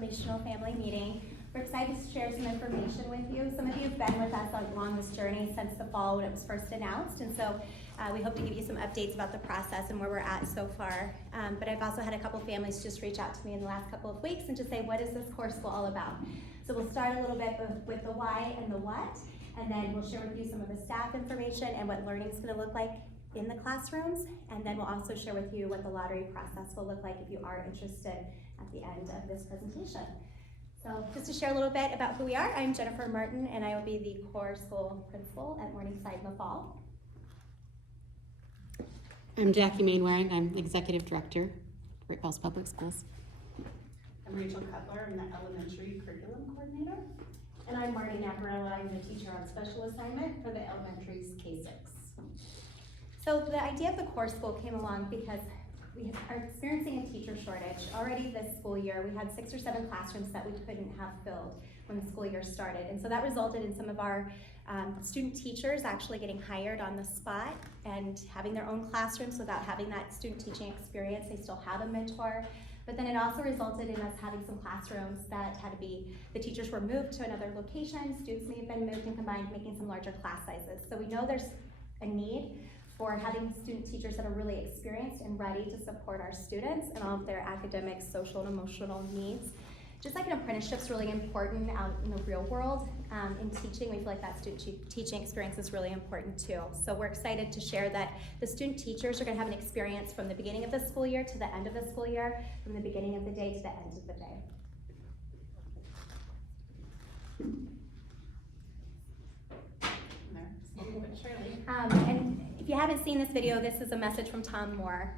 informational family meeting. We're excited to share some information with you. Some of you have been with us along this journey since the fall when it was first announced, and so we hope to give you some updates about the process and where we're at so far. But I've also had a couple families just reach out to me in the last couple of weeks and just say, what is this core school all about? So we'll start a little bit with the why and the what, and then we'll share with you some of the staff information and what learning is going to look like in the classrooms, and then we'll also share with you what the lottery process will look like if you are interested at the end of this presentation. So just to share a little bit about who we are, I'm Jennifer Martin, and I will be the core school principal at Morningside in the fall. I'm Jackie Mainwaring. I'm Executive Director at Great Falls Public Schools. I'm Rachel Cutler. I'm the Elementary Curriculum Coordinator. And I'm Marty Navarella. I'm the teacher on special assignment for the elementary's K-6. So the idea of the core school came along because we are experiencing a teacher shortage. Already this school year, we had 6 or 7 classrooms that we couldn't have filled when the school year started. And so that resulted in some of our student teachers actually getting hired on the spot and having their own classrooms without having that student teaching experience. They still have a mentor. But then it also resulted in us having some classrooms that had to be, the teachers were moved to another location, students may have been moved and combined, making some larger class sizes. So we know there's a need for having student teachers that are really experienced and ready to support our students and all of their academic, social, and emotional needs. Just like an apprenticeship is really important out in the real world, in teaching, we feel like that student teaching experience is really important too. So we're excited to share that the student teachers are going to have an experience from the beginning of the school year to the end of the school year, from the beginning of the day to the end of the day. And if you haven't seen this video, this is a message from Tom Moore.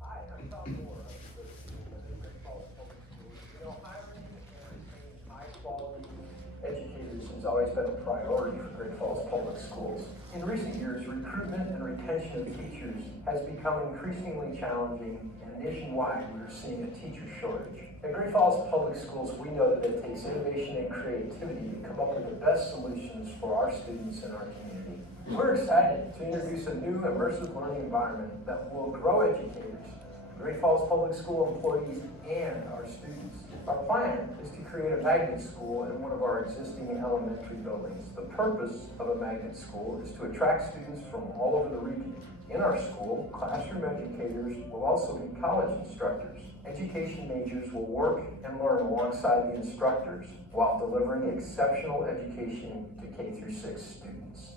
Hi, I'm Tom Moore. Hiring and retaining high-quality educators has always been a priority for Great Falls Public Schools. In recent years, recruitment and retention of teachers has become increasingly challenging, and nationwide we are seeing a teacher shortage. At Great Falls Public Schools, we know that it takes innovation and creativity to come up with the best solutions for our students and our community. We're excited to introduce a new immersive learning environment that will grow educators, Great Falls Public School employees, and our students. Our plan is to create a magnet school in one of our existing elementary buildings. The purpose of a magnet school is to attract students from all over the region. In our school, classroom educators will also be college instructors. Education majors will work and learn alongside the instructors while delivering exceptional education to K-6 students.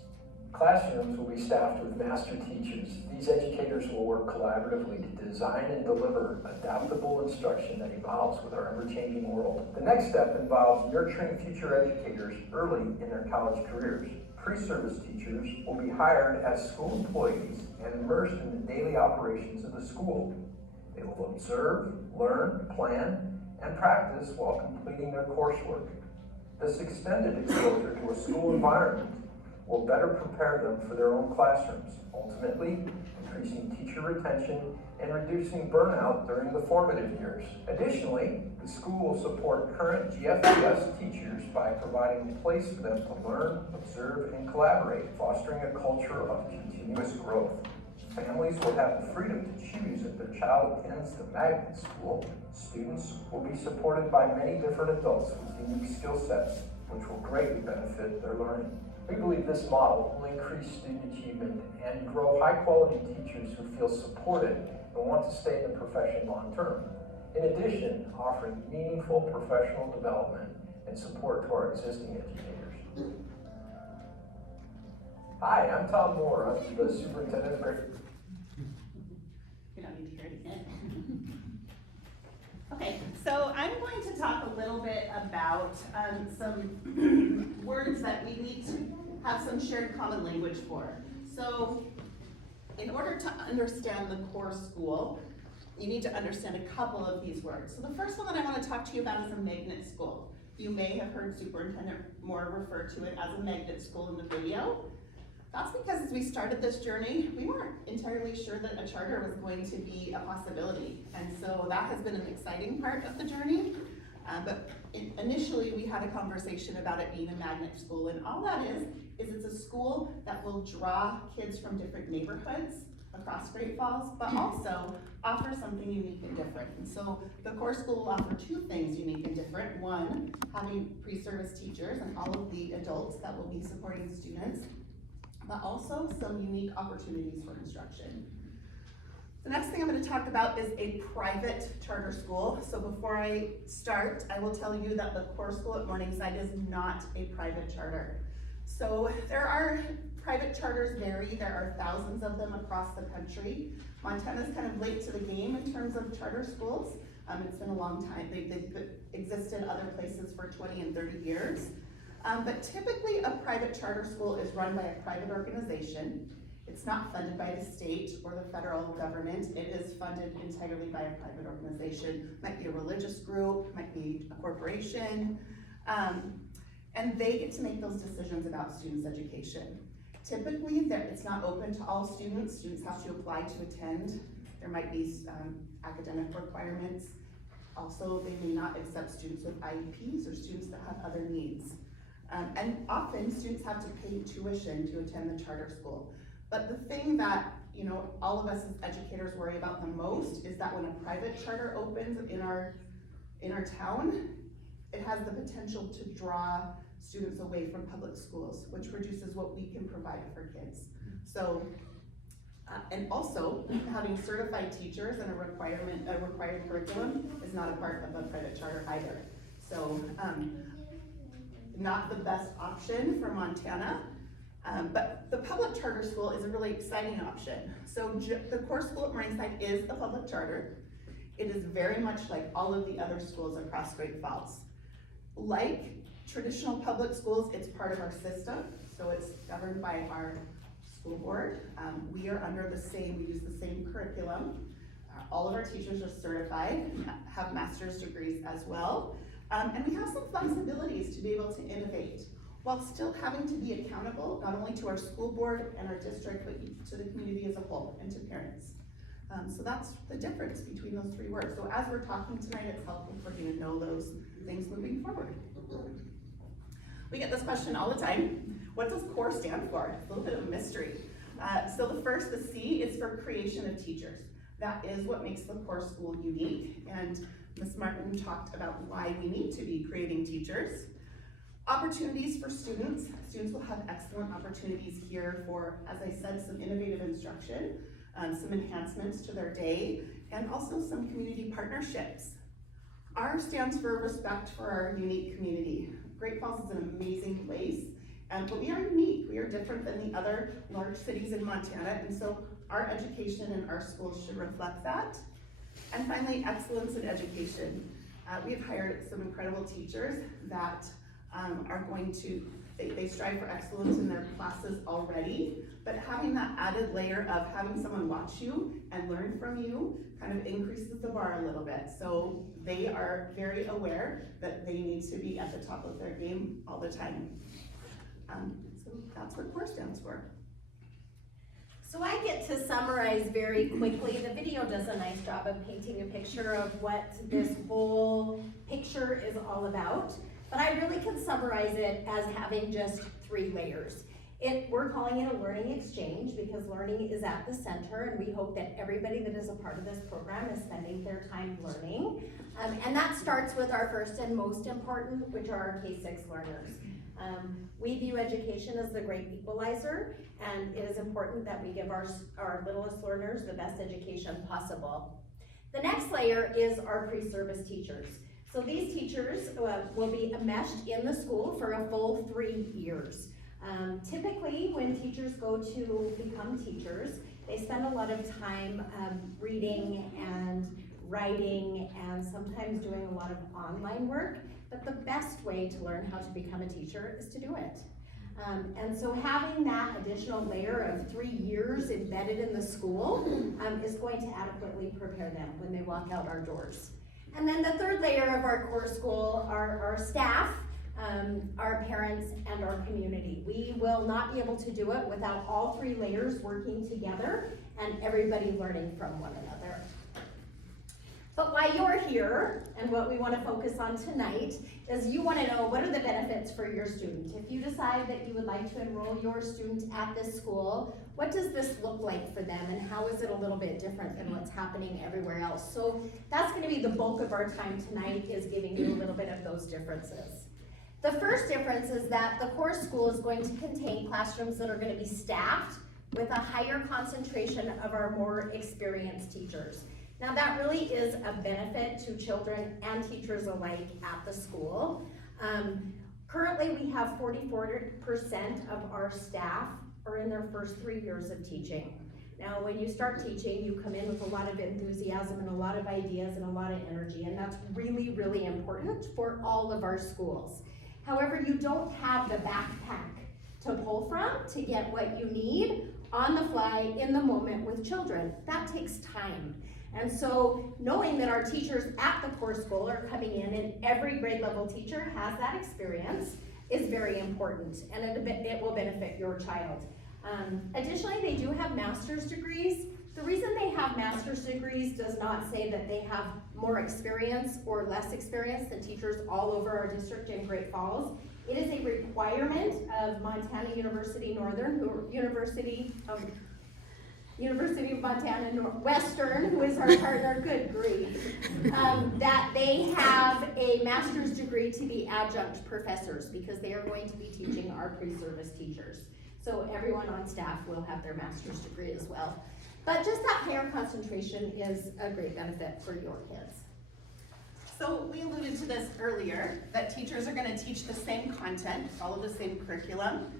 Classrooms will be staffed with master teachers. These educators will work collaboratively to design and deliver adaptable instruction that evolves with our ever-changing world. The next step involves nurturing future educators early in their college careers. Pre-service teachers will be hired as school employees and immersed in the daily operations of the school. They will observe, learn, plan, and practice while completing their coursework. This extended exposure to a school environment will better prepare them for their own classrooms, ultimately increasing teacher retention and reducing burnout during the formative years. Additionally, the school will support current GFCS teachers by providing a place for them to learn, observe, and collaborate, fostering a culture of continuous growth. Families will have the freedom to choose if their child attends the magnet school. Students will be supported by many different adults with unique skill sets, which will greatly benefit their learning. We believe this model will increase student achievement and grow high-quality teachers who feel supported and want to stay in the profession long-term. In addition, offering meaningful professional development and support to our existing educators. Hi, I'm Tom Moore. I'm the superintendent of Great. You don't need to hear it again. Okay, so I'm going to talk a little bit about some words that we need to have some shared common language for. So in order to understand the core school, you need to understand a couple of these words. So the first one that I want to talk to you about is a magnet school. You may have heard Superintendent Moore refer to it as a magnet school in the video. That's because as we started this journey, we weren't entirely sure that a charter was going to be a possibility. And so that has been an exciting part of the journey. But initially we had a conversation about it being a magnet school, and all that is it's a school that will draw kids from different neighborhoods across Great Falls, but also offer something unique and different. And so the core school will offer two things unique and different. One, having pre-service teachers and all of the adults that will be supporting students, but also some unique opportunities for instruction. The next thing I'm going to talk about is a private charter school. So before I start, I will tell you that the core school at Morningside is not a private charter. So there are private charters vary. There are thousands of them across the country. Montana's kind of late to the game in terms of charter schools. It's been a long time. They've existed other places for 20 and 30 years. But typically a private charter school is run by a private organization. It's not funded by the state or the federal government. It is funded entirely by a private organization. Might be a religious group, might be a corporation. And they get to make those decisions about students' education. Typically, it's not open to all students. Students have to apply to attend. There might be academic requirements. Also, they may not accept students with IEPs or students that have other needs. And often, students have to pay tuition to attend the charter school. But the thing that, you know, all of us as educators worry about the most is that when a private charter opens in our town, it has the potential to draw students away from public schools, which reduces what we can provide for kids. So, and also having certified teachers and a required curriculum is not a part of a private charter either. So, not the best option for Montana. But the public charter school is a really exciting option. So the core school at Morningside is a public charter. It is very much like all of the other schools across Great Falls. Like traditional public schools, it's part of our system, so it's governed by our school board. We are under the same, we use the same curriculum. All of our teachers are certified, have master's degrees as well. And we have some flexibilities to be able to innovate, while still having to be accountable, not only to our school board and our district, but to the community as a whole and to parents. So that's the difference between those three words. So as we're talking tonight, it's helpful for you to know those things moving forward. We get this question all the time. What does CORE stand for? It's a little bit of a mystery. So the C is for creation of teachers. That is what makes the core school unique. And Ms. Martin talked about why we need to be creating teachers. Opportunities for students. Students will have excellent opportunities here for, as I said, some innovative instruction, some enhancements to their day, and also some community partnerships. R stands for respect for our unique community. Great Falls is an amazing place, but we are unique. We are different than the other large cities in Montana, and so our education and our schools should reflect that. And finally, excellence in education. We've hired some incredible teachers that are going to, they strive for excellence in their classes already, but having that added layer of having someone watch you and learn from you kind of increases the bar a little bit. So they are very aware that they need to be at the top of their game all the time. So that's what CORE stands for. So I get to summarize very quickly. The video does a nice job of painting a picture of what this whole picture is all about. But I really can summarize it as having just 3 layers. We're calling it a learning exchange because learning is at the center, and we hope that everybody that is a part of this program is spending their time learning. And that starts with our first and most important, which are our K-6 learners. We view education as the great equalizer, and it is important that we give our littlest learners the best education possible. The next layer is our pre-service teachers. So these teachers will be enmeshed in the school for a full 3 years. Typically, when teachers go to become teachers, they spend a lot of time reading and writing and sometimes doing a lot of online work, but the best way to learn how to become a teacher is to do it. And so having that additional layer of 3 years embedded in the school is going to adequately prepare them when they walk out our doors. And then the third layer of our core school are our staff, our parents, and our community. We will not be able to do it without all 3 layers working together and everybody learning from one another. But why you're here, and what we want to focus on tonight, is you want to know what are the benefits for your student. If you decide that you would like to enroll your student at this school, what does this look like for them, and how is it a little bit different than what's happening everywhere else? So that's going to be the bulk of our time tonight, is giving you a little bit of those differences. The first difference is that the core school is going to contain classrooms that are going to be staffed with a higher concentration of our more experienced teachers. Now that really is a benefit to children and teachers alike at the school. Currently we have 44% of our staff are in their first 3 years of teaching. Now when you start teaching, you come in with a lot of enthusiasm and a lot of ideas and a lot of energy, and that's really, really important for all of our schools. However, you don't have the backpack to pull from to get what you need on the fly in the moment with children. That takes time. And so knowing that our teachers at the core school are coming in and every grade level teacher has that experience is very important, and it will benefit your child. Additionally, they do have master's degrees. The reason they have master's degrees does not say that they have more experience or less experience than teachers all over our district in Great Falls. It is a requirement of Montana University Northern, University of Montana Western, who is our partner, good grief, that they have a master's degree to be adjunct professors, because they are going to be teaching our pre-service teachers. So everyone on staff will have their master's degree as well. But just that higher concentration is a great benefit for your kids. So we alluded to this earlier, that teachers are going to teach the same content, follow the same curriculum,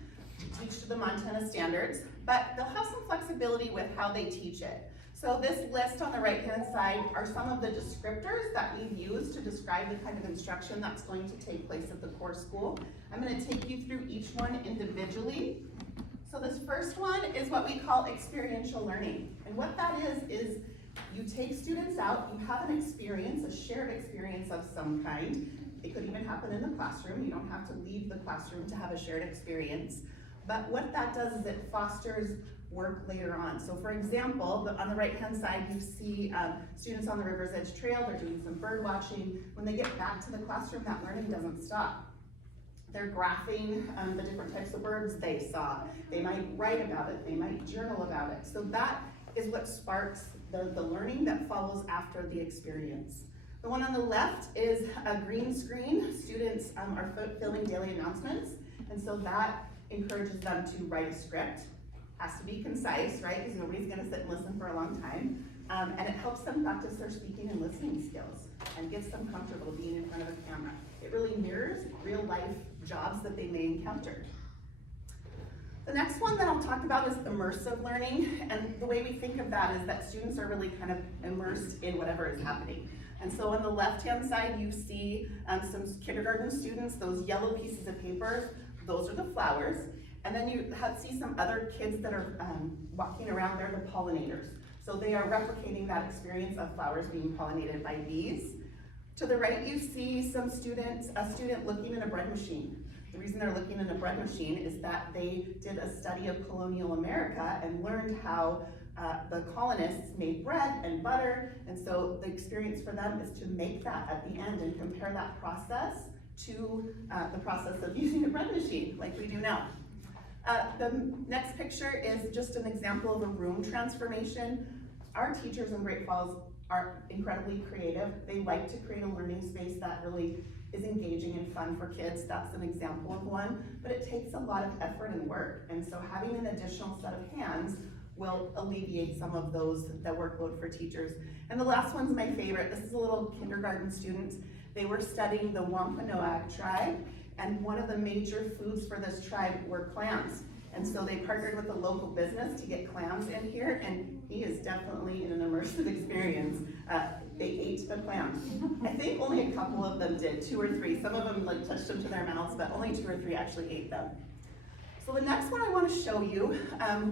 teach to the Montana standards, but they'll have some flexibility with how they teach it. So this list on the right-hand side are some of the descriptors that we've used to describe the kind of instruction that's going to take place at the core school. I'm going to take you through each one individually. So this first one is what we call experiential learning. And what that is you take students out, you have an experience, a shared experience of some kind. It could even happen in the classroom. You don't have to leave the classroom to have a shared experience. But what that does is it fosters work later on. So for example, on the right-hand side, you see students on the River's Edge Trail, they're doing some bird watching. When they get back to the classroom, that learning doesn't stop. They're graphing the different types of birds they saw. They might write about it, they might journal about it. So that is what sparks the learning that follows after the experience. The one on the left is a green screen. Students are filming daily announcements, and so that encourages them to write a script. Has to be concise, right? Because nobody's gonna sit and listen for a long time. And it helps them practice their speaking and listening skills and gets them comfortable being in front of a camera. It really mirrors real life jobs that they may encounter. The next one that I'll talk about is immersive learning, and the way we think of that is that students are really kind of immersed in whatever is happening. And so on the left-hand side, you see some kindergarten students, those yellow pieces of paper, those are the flowers. And then you see some other kids that are walking around, they're the pollinators. So they are replicating that experience of flowers being pollinated by bees. To the right, you see a student looking in a bread machine. The reason they're looking in a bread machine is that they did a study of colonial America and learned how the colonists made bread and butter, and so the experience for them is to make that at the end and compare that process to the process of using a bread machine like we do now. The next picture is just an example of a room transformation. Our teachers in Great Falls are incredibly creative. They like to create a learning space that really is engaging and fun for kids. That's an example of one, but it takes a lot of effort and work, and so having an additional set of hands will alleviate some of the workload for teachers. And the last one's my favorite. This is a little kindergarten student. They were studying the Wampanoag tribe, and one of the major foods for this tribe were clams. And so they partnered with a local business to get clams in here, and he is definitely in an immersive experience. They ate the clams. I think only a couple of them did, 2 or 3. Some of them touched them to their mouths, but only 2 or 3 actually ate them. So the next one I want to show you,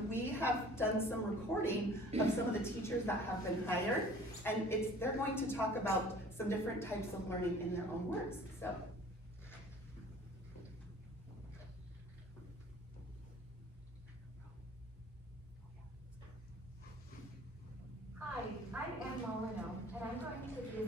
we have done some recording of some of the teachers that have been hired, and they're going to talk about some different types of learning in their own words. So. Hi, I'm Ann Molyneux, and I'm going to be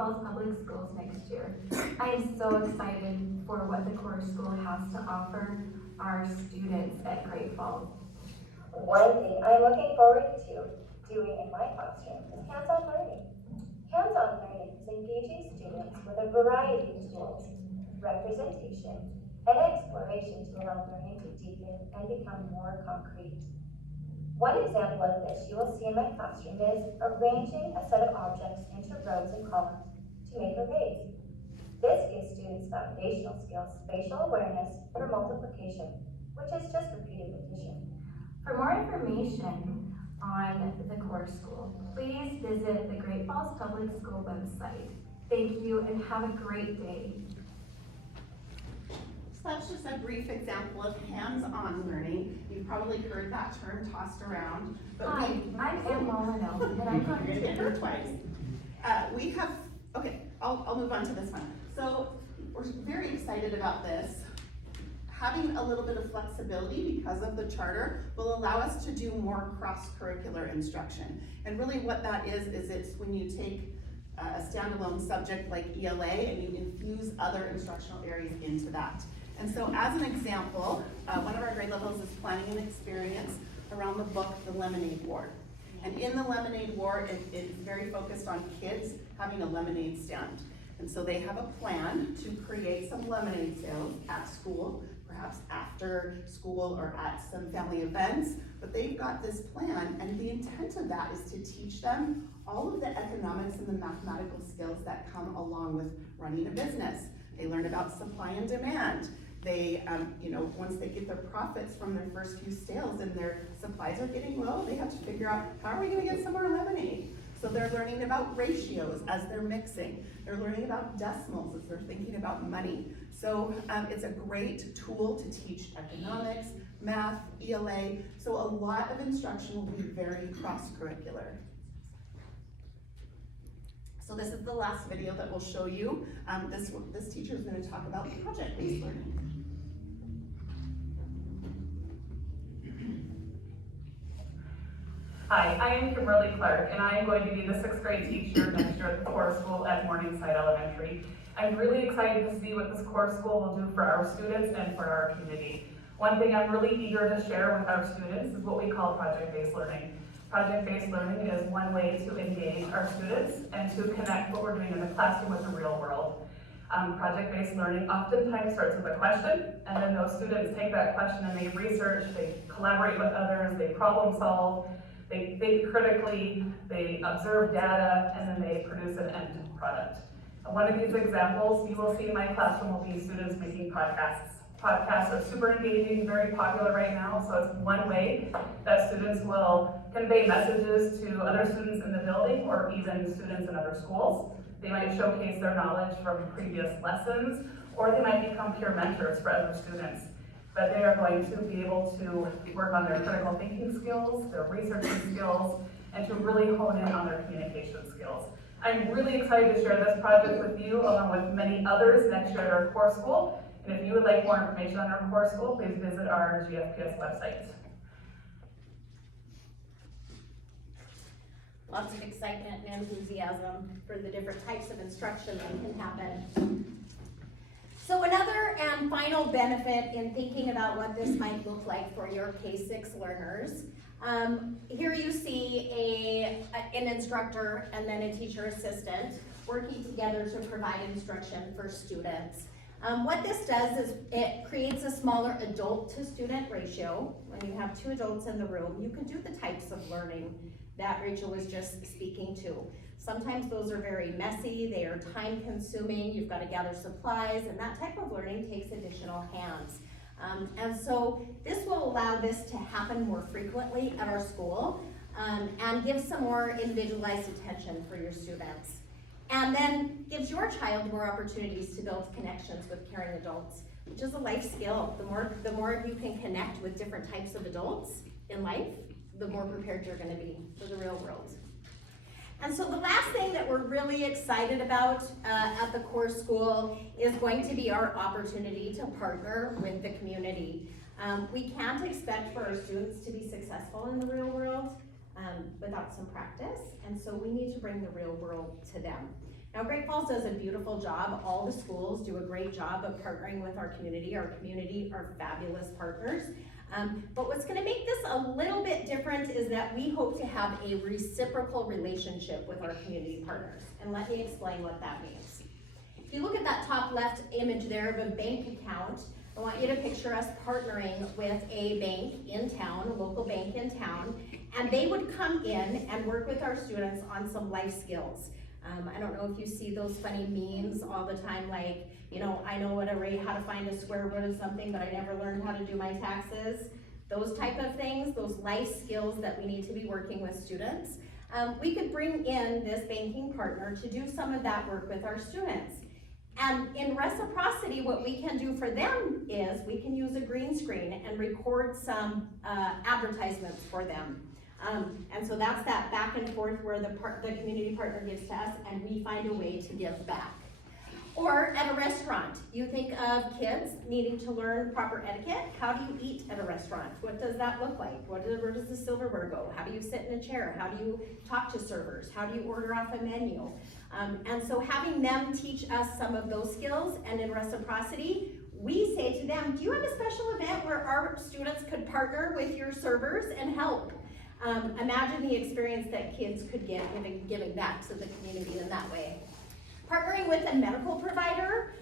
Falls Public Schools next year. I am so excited for what the Core School has to offer our students at Great Falls. One thing I'm looking forward to doing in my classroom is hands-on learning. Hands-on learning is engaging students with a variety of tools, representation, and exploration to allow learning to deepen and become more concrete. One example of this you will see in my classroom is arranging a set of objects into rows and columns to make a vase. This gives students foundational skills, spatial awareness, or multiplication, which is just repeated addition. For more information on the Core School, please visit the Great Falls Public School website. Thank you and have a great day. So that's just a brief example of hands-on learning. You've probably heard that term tossed around. But Hi, I'm Ann Molyneux, and I'm You're going gonna to get her twice. We have, okay, I'll move on to this one. So we're very excited about this. Having a little bit of flexibility because of the charter will allow us to do more cross-curricular instruction. And really what that is it's when you take a standalone subject like ELA and you infuse other instructional areas into that. And so as an example, one of our grade levels is planning an experience around the book, The Lemonade War. And in The Lemonade War, it's very focused on kids having a lemonade stand. And so they have a plan to create some lemonade sales at school, perhaps after school or at some family events, but they've got this plan, and the intent of that is to teach them all of the economics and the mathematical skills that come along with running a business. They learn about supply and demand. They, once they get their profits from their first few sales and their supplies are getting low, they have to figure out, how are we gonna get some more lemonade? So they're learning about ratios as they're mixing. They're learning about decimals as they're thinking about money. So it's a great tool to teach economics, math, ELA. So a lot of instruction will be very cross-curricular. So this is the last video that we'll show you. This teacher is going to talk about project-based learning. Hi, I am Kimberly Clark, and I am going to be the 6th grade teacher next year at the Core School at Morningside Elementary. I'm really excited to see what this Core School will do for our students and for our community. One thing I'm really eager to share with our students is what we call project-based learning. Project-based learning is one way to engage our students and to connect what we're doing in the classroom with the real world. Project-based learning oftentimes starts with a question, and then those students take that question and they research, they collaborate with others, they problem solve, they think critically, they observe data, and then they produce an end product. One of these examples you will see in my classroom will be students making podcasts. Podcasts are super engaging, very popular right now, so it's one way that students will convey messages to other students in the building or even students in other schools. They might showcase their knowledge from previous lessons, or they might become peer mentors for other students. But they are going to be able to work on their critical thinking skills, their researching skills, and to really hone in on their communication skills. I'm really excited to share this project with you along with many others next year at our Core School. And if you would like more information on our Core School, please visit our GFPS website. Lots of excitement and enthusiasm for the different types of instruction that can happen. So another and final benefit in thinking about what this might look like for your K-6 learners, here you see an instructor and then a teacher assistant working together to provide instruction for students. What this does is it creates a smaller adult to student ratio. When you have 2 adults in the room, you can do the types of learning that Rachel was just speaking to. Sometimes those are very messy, they are time consuming, you've got to gather supplies, and that type of learning takes additional hands. And so this will allow this to happen more frequently at our school and give some more individualized attention for your students. And then gives your child more opportunities to build connections with caring adults, which is a life skill. The more you can connect with different types of adults in life, the more prepared you're going to be for the real world. And so the last thing that we're really excited about at the Core School is going to be our opportunity to partner with the community. We can't expect for our students to be successful in the real world without some practice, and so we need to bring the real world to them. Now, Great Falls does a beautiful job. All the schools do a great job of partnering with our community. Our community are fabulous partners. But what's gonna make this a little bit different is that we hope to have a reciprocal relationship with our community partners. And let me explain what that means. If you look at that top left image there of a bank account, I want you to picture us partnering with a bank in town, a local bank in town, and they would come in and work with our students on some life skills. I don't know if you see those funny memes all the time, like, you know, I know how to find a square root of something, but I never learned how to do my taxes. Those type of things, those life skills that we need to be working with students. We could bring in this banking partner to do some of that work with our students. And in reciprocity, what we can do for them is we can use a green screen and record some advertisements for them. And so that's that back and forth where the community partner gives to us and we find a way to give back. Or at a restaurant, you think of kids needing to learn proper etiquette. How do you eat at a restaurant? What does that look like? Where does the silverware go? How do you sit in a chair? How do you talk to servers? How do you order off a menu? And so having them teach us some of those skills, and in reciprocity, we say to them, do you have a special event where our students could partner with your servers and help? Imagine the experience that kids could get giving back to the community in that way. Partnering with a medical provider,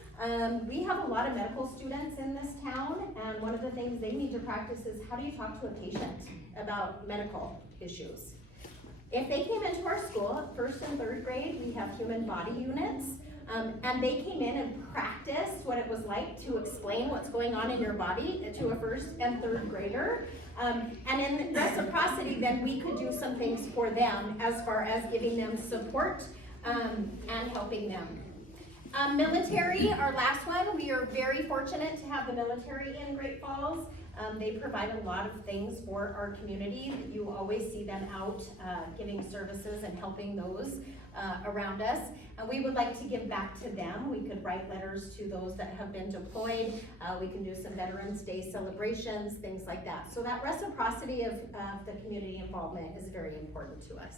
we have a lot of medical students in this town, and one of the things they need to practice is how do you talk to a patient about medical issues. If they came into our school, 1st and 3rd grade, we have human body units, and they came in and practiced what it was like to explain what's going on in your body to a 1st and 3rd grader. And in reciprocity, then we could do some things for them as far as giving them support and helping them. Military, our last one, we are very fortunate to have the military in Great Falls. They provide a lot of things for our community. You always see them out giving services and helping those around us. And we would like to give back to them. We could write letters to those that have been deployed. We can do some Veterans Day celebrations, things like that. So that reciprocity of the community involvement is very important to us.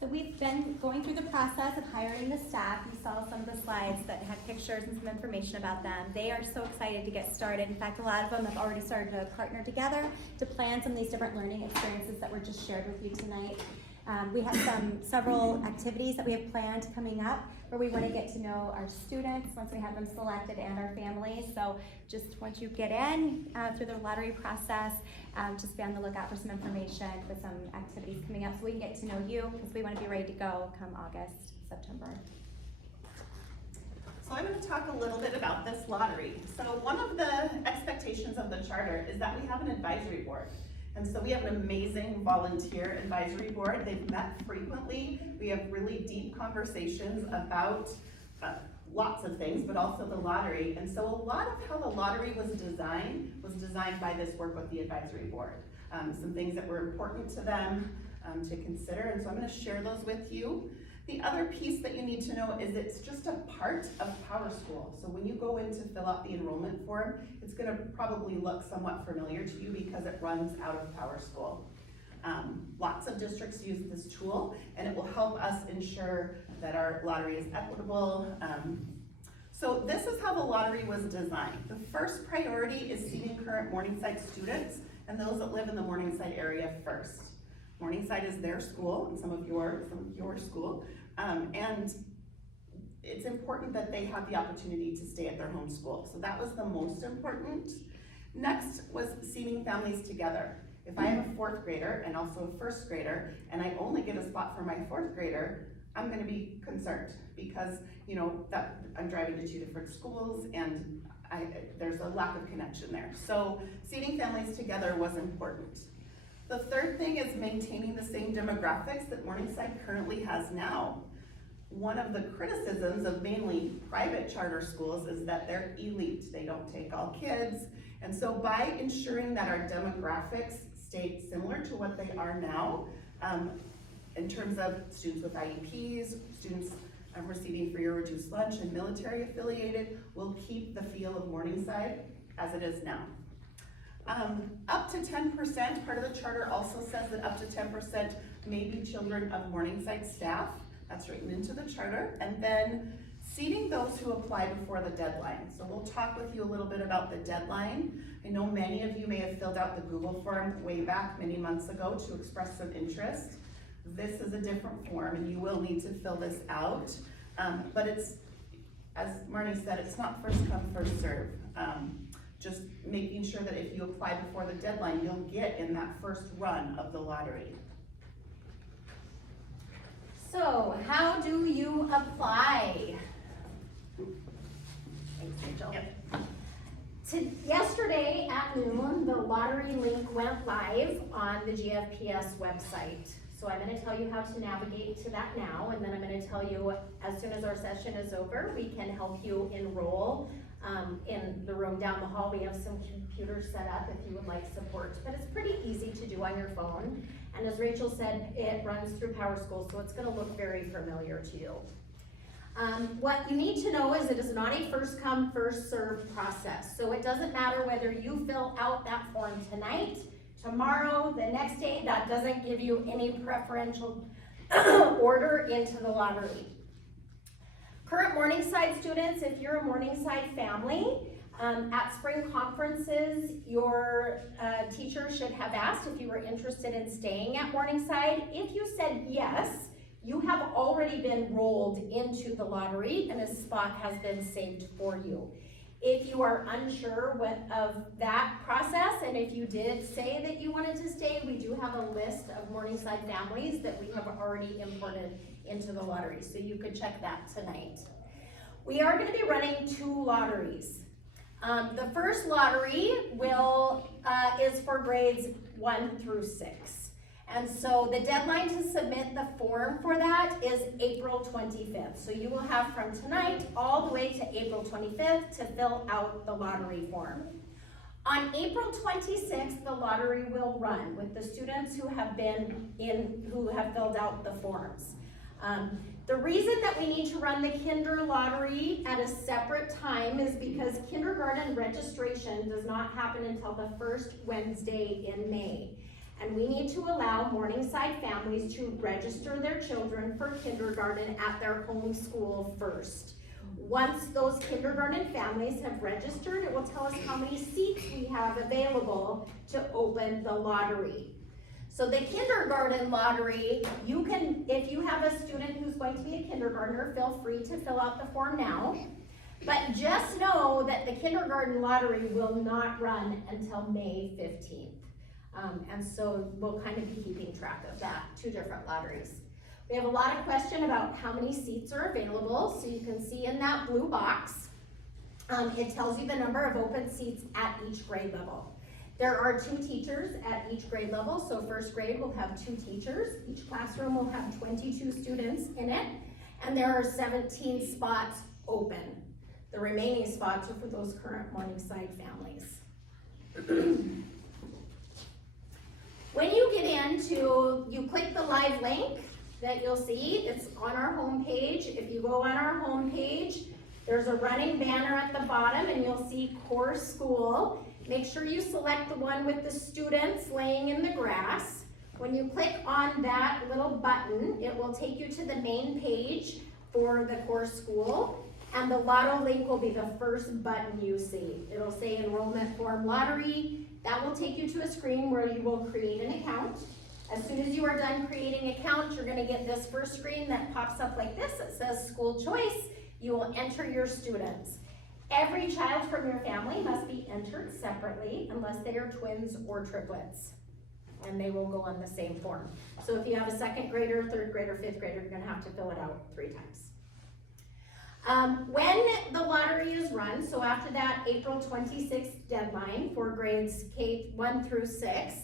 So we've been going through the process of hiring the staff. You saw some of the slides that had pictures and some information about them. They are so excited to get started. In fact, a lot of them have already started to partner together to plan some of these different learning experiences that were just shared with you tonight. We have several activities that we have planned coming up where we want to get to know our students once we have them selected and our families. So just once you get in through the lottery process, just be on the lookout for some information for some activities coming up so we can get to know you, because we want to be ready to go come August, September. So I'm going to talk a little bit about this lottery. So one of the expectations of the charter is that we have an advisory board. And so we have an amazing volunteer advisory board. They've met frequently. We have really deep conversations about lots of things, but also the lottery. And so a lot of how the lottery was designed by this work with the advisory board. Some things that were important to them to consider, and so I'm going to share those with you. The other piece that you need to know is it's just a part of PowerSchool. So when you go in to fill out the enrollment form, it's going to probably look somewhat familiar to you because it runs out of PowerSchool. Lots of districts use this tool, and it will help us ensure that our lottery is equitable. So this is how the lottery was designed. The first priority is seating current Morningside students and those that live in the Morningside area first. Morningside is their school and some of your school, and it's important that they have the opportunity to stay at their home school. So that was the most important. Next was seating families together. If I have a 4th grader and also a 1st grader, and I only get a spot for my 4th grader, I'm gonna be concerned because, you know, that I'm driving to 2 different schools and there's a lack of connection there. So seating families together was important. The third thing is maintaining the same demographics that Morningside currently has now. One of the criticisms of mainly private charter schools is that they're elite. They don't take all kids. And so by ensuring that our demographics stay similar to what they are now, in terms of students with IEPs, students receiving free or reduced lunch, and military affiliated, will keep the feel of Morningside as it is now. Up to 10%, part of the charter also says that up to 10% may be children of Morningside staff. That's written into the charter. And then seating those who apply before the deadline. So we'll talk with you a little bit about the deadline. I know many of you may have filled out the Google form way back many months ago to express some interest. This is a different form and you will need to fill this out. But it's, as Marnie said, it's not first come, first serve. Just making sure that if you apply before the deadline, you'll get in that first run of the lottery. So, how do you apply? Thanks, Rachel. Yesterday at noon, the lottery link went live on the GFPS website. So I'm gonna tell you how to navigate to that now, and then I'm gonna tell you, as soon as our session is over, we can help you enroll in the room down the hall. We have some computers set up if you would like support, but it's pretty easy to do on your phone. And as Rachel said, it runs through PowerSchool, so it's gonna look very familiar to you. What you need to know is it is not a first come, first served process. So it doesn't matter whether you fill out that form tonight, tomorrow, the next day, that doesn't give you any preferential order into the lottery. Current Morningside students, if you're a Morningside family, at spring conferences, your teacher should have asked if you were interested in staying at Morningside. If you said yes, you have already been rolled into the lottery and a spot has been saved for you. If you are unsure of that process, and if you did say that you wanted to stay, we do have a list of Morningside families that we have already imported into the lottery, so you could check that tonight. We are going to be running 2 lotteries. The first lottery is for grades 1 through 6. And so the deadline to submit the form for that is April 25th. So you will have from tonight all the way to April 25th to fill out the lottery form. On April 26th, the lottery will run with the students who have filled out the forms. The reason that we need to run the kinder lottery at a separate time is because kindergarten registration does not happen until the first Wednesday in May. And we need to allow Morningside families to register their children for kindergarten at their home school first. Once those kindergarten families have registered, it will tell us how many seats we have available to open the lottery. So the kindergarten lottery, you can, if you have a student who's going to be a kindergartner, feel free to fill out the form now. But just know that the kindergarten lottery will not run until May 15th. And so we'll kind of be keeping track of that, 2 different lotteries. We have a lot of question about how many seats are available. So you can see in that blue box, it tells you the number of open seats at each grade level. There are 2 teachers at each grade level. So first grade will have 2 teachers. Each classroom will have 22 students in it. And there are 17 spots open. The remaining spots are for those current Morningside families. When you get into, you click the live link that you'll see, it's on our homepage. If you go on our homepage, there's a running banner at the bottom and you'll see Core School. Make sure you select the one with the students laying in the grass. When you click on that little button, it will take you to the main page for the Core School. And the Lotto link will be the first button you see. It'll say Enrollment Form Lottery. That will take you to a screen where you will create an account. As soon as you are done creating an account, you're gonna get this first screen that pops up like this. It says School Choice. You will enter your students. Every child from your family must be entered separately unless they are twins or triplets. And they will go on the same form. So if you have a 2nd grader, 3rd grader, 5th grader, you're gonna have to fill it out 3 times. When the lottery is run, so after that April 26th deadline for grades K1 through 6,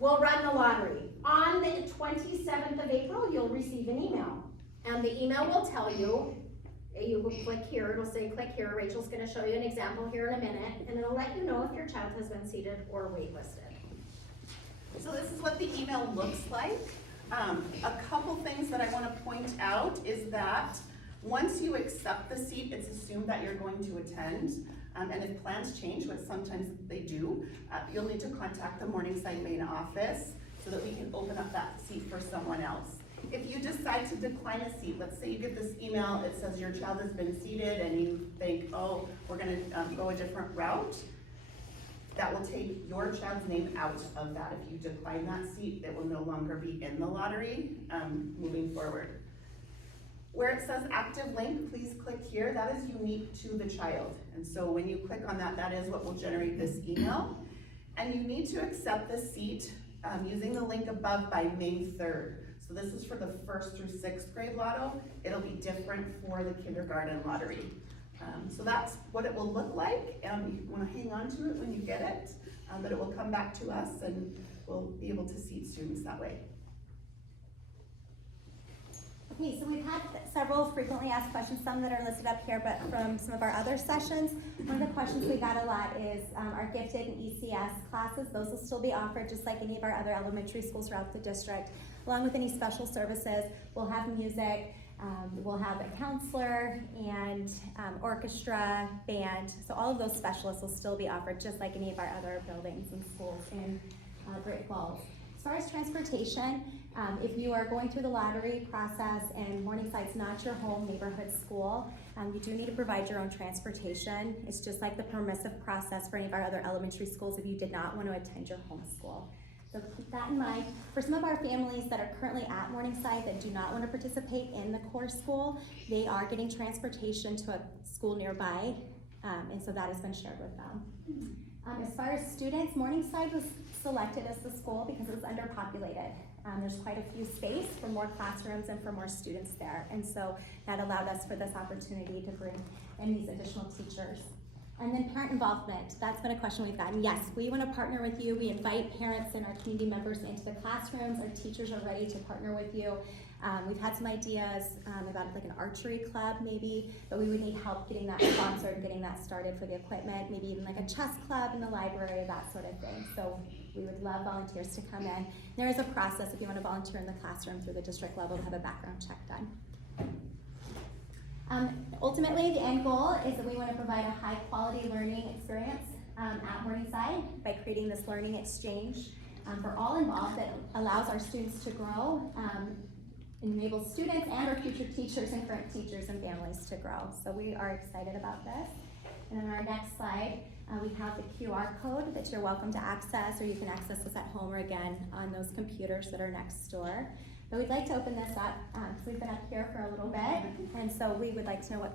we'll run the lottery. On the 27th of April, you'll receive an email. And the email will tell you, you will click here, it'll say click here. Rachel's gonna show you an example here in a minute, and it'll let you know if your child has been seated or waitlisted. So this is what the email looks like. A couple things that I want to point out is that once you accept the seat, it's assumed that you're going to attend. And if plans change, which sometimes they do, you'll need to contact the Morningside main office so that we can open up that seat for someone else. if you decide to decline a seat, let's say you get this email, it says your child has been seated and you think, oh, we're gonna go a different route, that will take your child's name out of that. If you decline that seat, it will no longer be in the lottery moving forward. Where it says active link, please click here. That is unique to the child. And so when you click on that, that is what will generate this email. And you need to accept the seat using the link above by May 3rd. So this is for the 1st through 6th grade lotto. It'll be different for the kindergarten lottery. So that's what it will look like. You wanna hang on to it when you get it, but it will come back to us and we'll be able to seat students that way. Okay, so we've had several frequently asked questions, some that are listed up here, but from some of our other sessions. One of the questions we got a lot is our gifted and ECS classes. Those will still be offered just like any of our other elementary schools throughout the district. Along with any special services, we'll have music, we'll have a counselor and orchestra, band. So all of those specialists will still be offered just like any of our other buildings and schools in Great Falls. As far as transportation, if you are going through the lottery process and Morningside's not your home neighborhood school, you do need to provide your own transportation. It's just like the permissive process for any of our other elementary schools if you did not want to attend your home school. So keep that in mind. For some of our families that are currently at Morningside that do not want to participate in the core school, they are getting transportation to a school nearby, and so that has been shared with them. As far as students, Morningside was selected as the school because it was underpopulated. There's quite a few space for more classrooms and for more students there, and so that allowed us for this opportunity to bring in these additional teachers. And then parent involvement, that's been a question we've gotten. Yes, we want to partner with you. We invite parents and our community members into the classrooms. Our teachers are ready to partner with you. We've had some ideas about like an archery club maybe, but we would need help getting that sponsored, getting that started for the equipment, maybe even like a chess club in the library, that sort of thing. So we would love volunteers to come in. There is a process if you want to volunteer in the classroom through the district level to have a background check done. Ultimately, the end goal is that we want to provide a high quality learning experience at Morningside by creating this learning exchange for all involved that allows our students to grow, enables students and our future teachers and current teachers and families to grow. So we are excited about this. And on our next slide, we have the QR code that you're welcome to access, or you can access this at home or again on those computers that are next door. But we'd like to open this up, so we've been up here for a little bit, and so we would like to know what questions